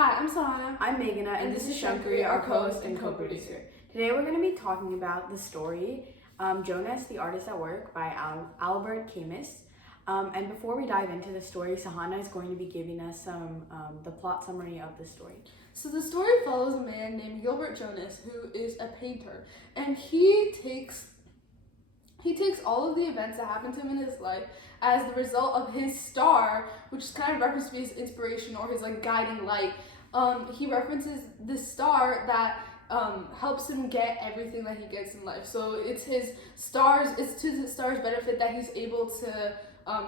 Hi, I'm Sahana. I'm Meghana, and this is Shankari, our co-host and co-producer. Today we're going to be talking about the story Jonas, the Artist at Work by Albert Camus. And before we dive into the story, Sahana is going to be giving us the plot summary of the story. So the story follows a man named Gilbert Jonas, who is a painter, and he takes all of the events that happen to him in his life as the result of his star, which is kind of referenced to be his inspiration or his guiding light. He references this star that helps him get everything that he gets in life. So it's to his star's benefit that he's able to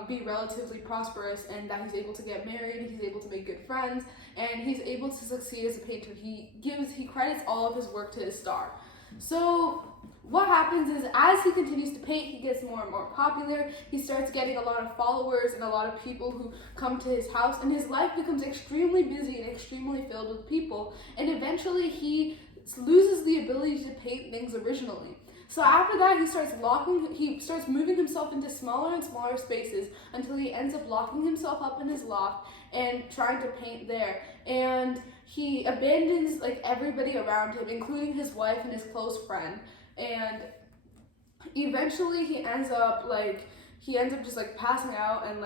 be relatively prosperous, and that he's able to get married, he's able to make good friends, and he's able to succeed as a painter. He credits all of his work to his star. So what happens is, as he continues to paint, he gets more and more popular. He starts getting a lot of followers and a lot of people who come to his house, and his life becomes extremely busy and extremely filled with people, and eventually he loses the ability to paint things originally. So after that, he starts moving himself into smaller and smaller spaces until he ends up locking himself up in his loft and trying to paint there. And he abandons everybody around him, including his wife and his close friend. And eventually he ends up just passing out, and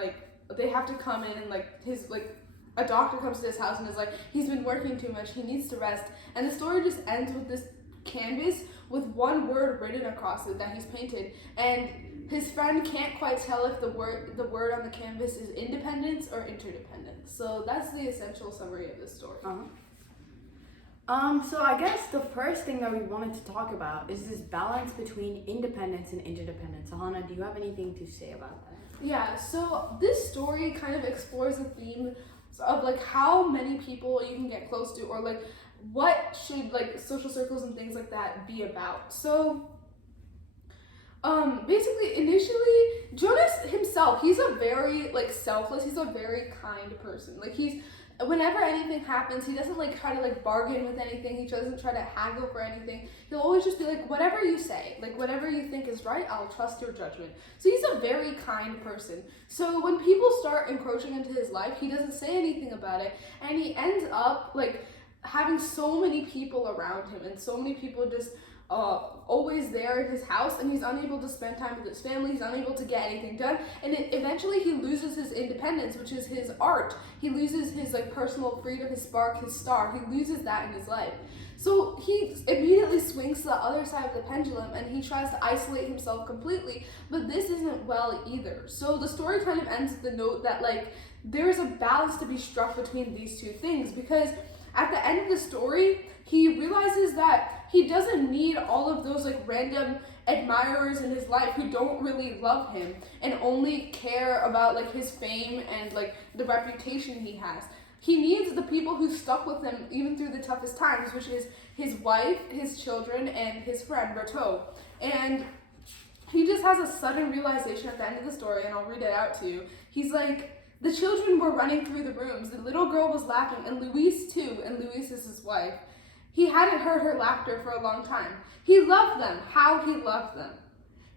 they have to come in, and a doctor comes to his house and is like, he's been working too much, he needs to rest. And the story just ends with this canvas with one word written across it that he's painted, and his friend can't quite tell if the word on the canvas is independence or interdependence. So that's the essential summary of this story. So I guess the first thing that we wanted to talk about is this balance between independence and interdependence. Sahana, do you have anything to say about that? Yeah, so this story kind of explores the theme of how many people you can get close to, or what should social circles and things like that be about. So basically, initially, Jonas himself, he's a very selfless, he's a very kind person. Whenever anything happens, he doesn't try to bargain with anything. He doesn't try to haggle for anything. He'll always just be whatever you say, whatever you think is right, I'll trust your judgment. So he's a very kind person. So when people start encroaching into his life, he doesn't say anything about it, and he ends up having so many people around him, and so many people just always there in his house, and he's unable to spend time with his family, he's unable to get anything done, and eventually he loses his independence, which is his art. He loses his personal freedom, his spark, his star. He loses that in his life. So he immediately swings to the other side of the pendulum, and he tries to isolate himself completely, but this isn't well either. So the story kind of ends with the note that there's a balance to be struck between these two things, because at the end of the story, he realizes that he doesn't need all of those random admirers in his life who don't really love him and only care about his fame and the reputation he has. He needs the people who stuck with him even through the toughest times, which is his wife, his children, and his friend Berto. And he just has a sudden realization at the end of the story, and I'll read it out to you. He's the children were running through the rooms. The little girl was laughing, and Louise too, and Louise is his wife. He hadn't heard her laughter for a long time. He loved them. How he loved them.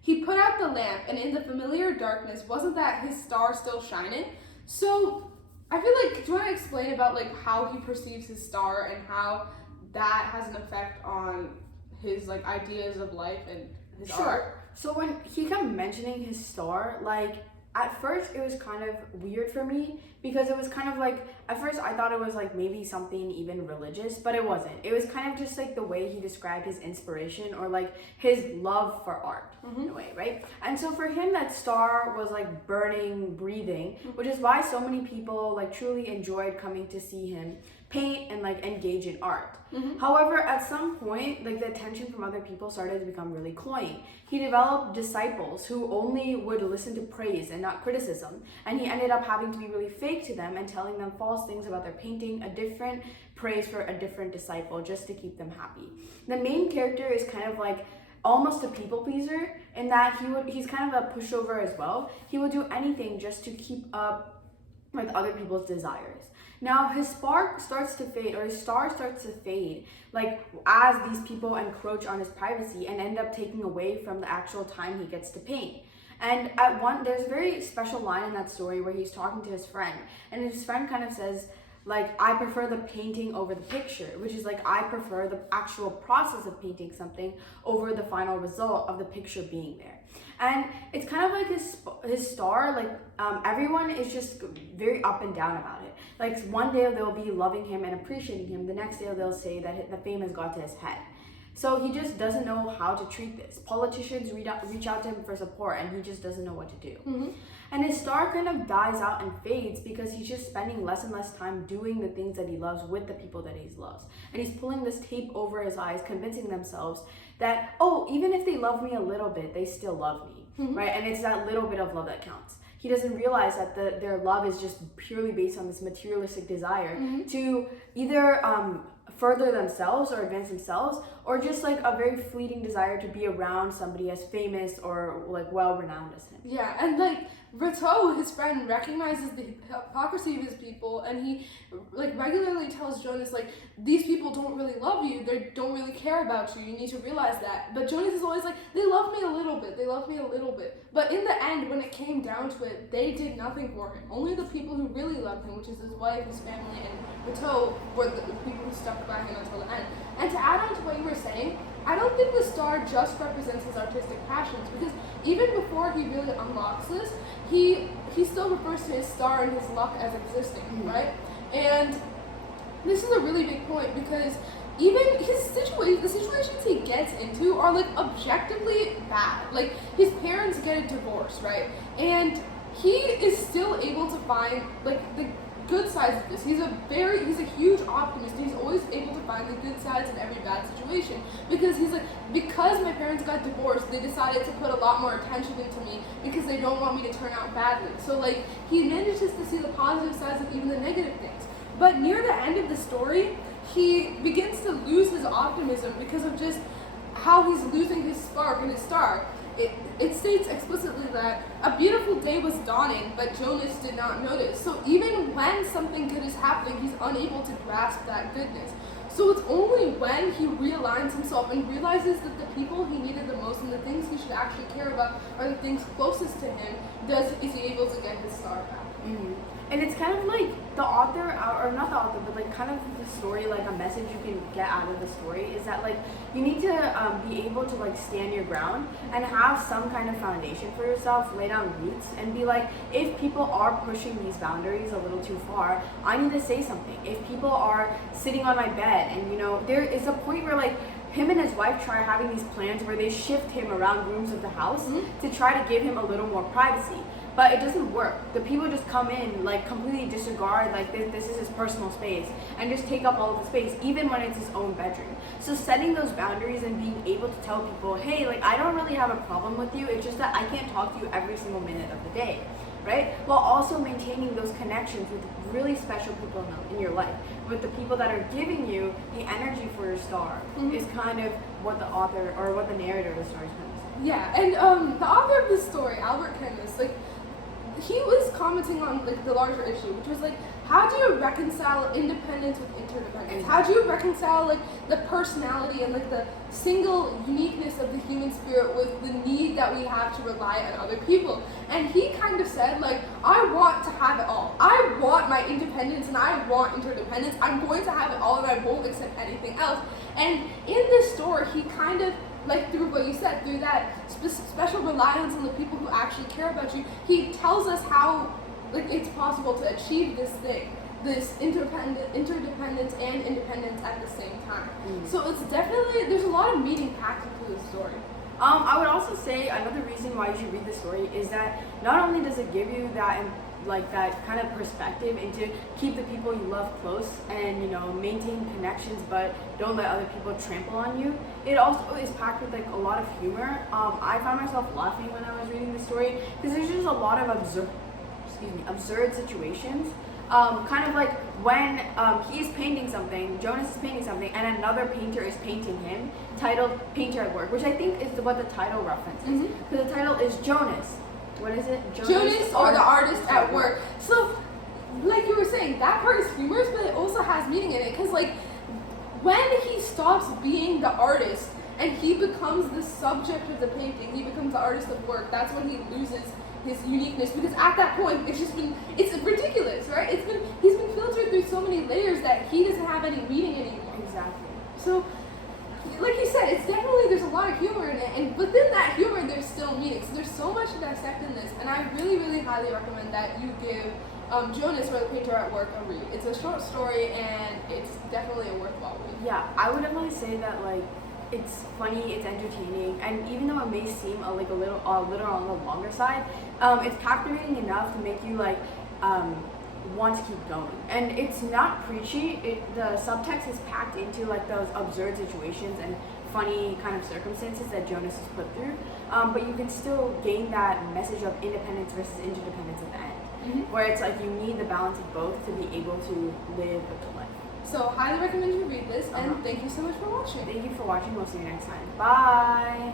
He put out the lamp, and in the familiar darkness, wasn't that his star still shining? So I feel do you want to explain about how he perceives his star and how that has an effect on his ideas of life and his art? So when he kept mentioning his star, at first it was kind of weird for me, because it was kind of at first I thought it was maybe something even religious, but it wasn't. It was kind of just the way he described his inspiration, or his love for art in a way, right? And so for him, that star was burning, breathing, which is why so many people truly enjoyed coming to see him paint and engage in art. However, at some point, the attention from other people started to become really cloying. He developed disciples who only would listen to praise and not criticism, and he ended up having to be really fake to them and telling them false things about their painting, a different praise for a different disciple, just to keep them happy. The main character is kind of almost a people pleaser, in that he's kind of a pushover as well. He would do anything just to keep up with other people's desires. Now his spark starts to fade, or his star starts to fade, as these people encroach on his privacy and end up taking away from the actual time he gets to paint. And there's a very special line in that story where he's talking to his friend, and his friend kind of says, like, I prefer the painting over the picture, which is like, I prefer the actual process of painting something over the final result of the picture being there. And it's kind of like his star, like, everyone is just very up and down about it. Like, one day they'll be loving him and appreciating him, the next day they'll say that the fame has got to his head. So he just doesn't know how to treat this. Politicians reach out to him for support, and he just doesn't know what to do. Mm-hmm. And his star kind of dies out and fades because he's just spending less and less time doing the things that he loves with the people that he loves. And he's pulling this tape over his eyes, convincing themselves that, oh, even if they love me a little bit, they still love me, mm-hmm. right? And it's that little bit of love that counts. He doesn't realize that their love is just purely based on this materialistic desire mm-hmm. to either further themselves or advance themselves, or just like a very fleeting desire to be around somebody as famous or like well-renowned as him. Yeah, and like Rateau, his friend, recognizes the hypocrisy of his people, and he like regularly tells Jonas, like, these people don't really love you, they don't really care about you, you need to realize that. But Jonas is always like, they love me a little bit, they love me a little bit. But in the end, when it came down to it, they did nothing for him. Only the people who really loved him, which is his wife, his family, and Rateau, were the people who stuck by him until the end. And to add on to what you were saying, I don't think the star just represents his artistic passions, because even before he really unlocks this, he still refers to his star and his luck as existing, mm-hmm. right? And this is a really big point, because even the situations he gets into are like objectively bad. Like, his parents get a divorce, right? And he is still able to find like the good sides of this. He's a huge optimist, and he's always able to find the good sides in every bad situation, because he's like, because my parents got divorced, they decided to put a lot more attention into me because they don't want me to turn out badly. So like, he manages to see the positive sides of even the negative things. But near the end of the story, he begins to lose his optimism because of just how he's losing his spark and his star. It states explicitly that a beautiful day was dawning, but Jonas did not notice. So even when something good is happening, he's unable to grasp that goodness. So it's only when he realigns himself and realizes that the people he needed the most and the things he should actually care about are the things closest to him, is he able to get his star back. Mm-hmm. And it's kind of like the author, or not the author, but like kind of the story, like a message you can get out of the story is that like you need to be able to like stand your ground and have some kind of foundation for yourself, lay down roots, and be like, if people are pushing these boundaries a little too far, I need to say something. If people are sitting on my bed, and you know, there is a point where like him and his wife try having these plans where they shift him around rooms of the house mm-hmm. to try to give him a little more privacy. But it doesn't work. The people just come in, like, completely disregard, like, this is his personal space, and just take up all of the space, even when it's his own bedroom. So setting those boundaries and being able to tell people, hey, like, I don't really have a problem with you, it's just that I can't talk to you every single minute of the day, right? While also maintaining those connections with really special people in your life, with the people that are giving you the energy for your star, mm-hmm. is kind of what the author, or what the narrator of the story is trying to say. Yeah, and the author of this story, Albert Camus, like, he was commenting on like the larger issue, which was like, how do you reconcile independence with interdependence? How do you reconcile like the personality and like the single uniqueness of the human spirit with the need that we have to rely on other people? And he kind of said, like, I want to have it all. I want my independence and I want interdependence. I'm going to have it all and I won't accept anything else. And in this story, he kind of, like, through what you said, through that special reliance on the people who actually care about you, he tells us how, like, it's possible to achieve this thing, this interdependence and independence at the same time. Mm. So it's definitely, there's a lot of meaning packed into this story. I would also say another reason why you should read the story is that not only does it give you that, like, that kind of perspective and to keep the people you love close and, you know, maintain connections but don't let other people trample on you, it also is packed with like a lot of humor. I found myself laughing when I was reading the story because there's just a lot of absurd situations. Kind of like when he's painting something, Jonas is painting something, and another painter is painting him, titled Painter at Work, which I think is what the title references. Mm-hmm. Because the title is Jonas. What is it? Jonas or the artist at work. So, like you were saying, that part is humorous, but it also has meaning in it. Because, like, when he stops being the artist and he becomes the subject of the painting, he becomes the artist of work, that's when he loses his uniqueness. Because at that point, it's ridiculous, right? He's been filtered through so many layers that he doesn't have any meaning anymore. Exactly. So, like you said, it's definitely, there's a lot of humor in it, and within that humor, there's still meaning. So there's so much to dissect in this, and I really, really highly recommend that you give Jonas, Where the Painter at Work a read. It's a short story, and it's definitely a worthwhile read. Yeah, I would definitely say that like it's funny, it's entertaining, and even though it may seem a little on the longer side, it's captivating enough to make you like want to keep going. And it's not preachy. The subtext is packed into like those absurd situations and funny kind of circumstances that Jonas is put through, but you can still gain that message of independence versus interdependence at the end, where it's like you need the balance of both to be able to live a good life. So highly recommend you read this, and thank you so much for watching. Thank you for watching. We'll see you next time. Bye.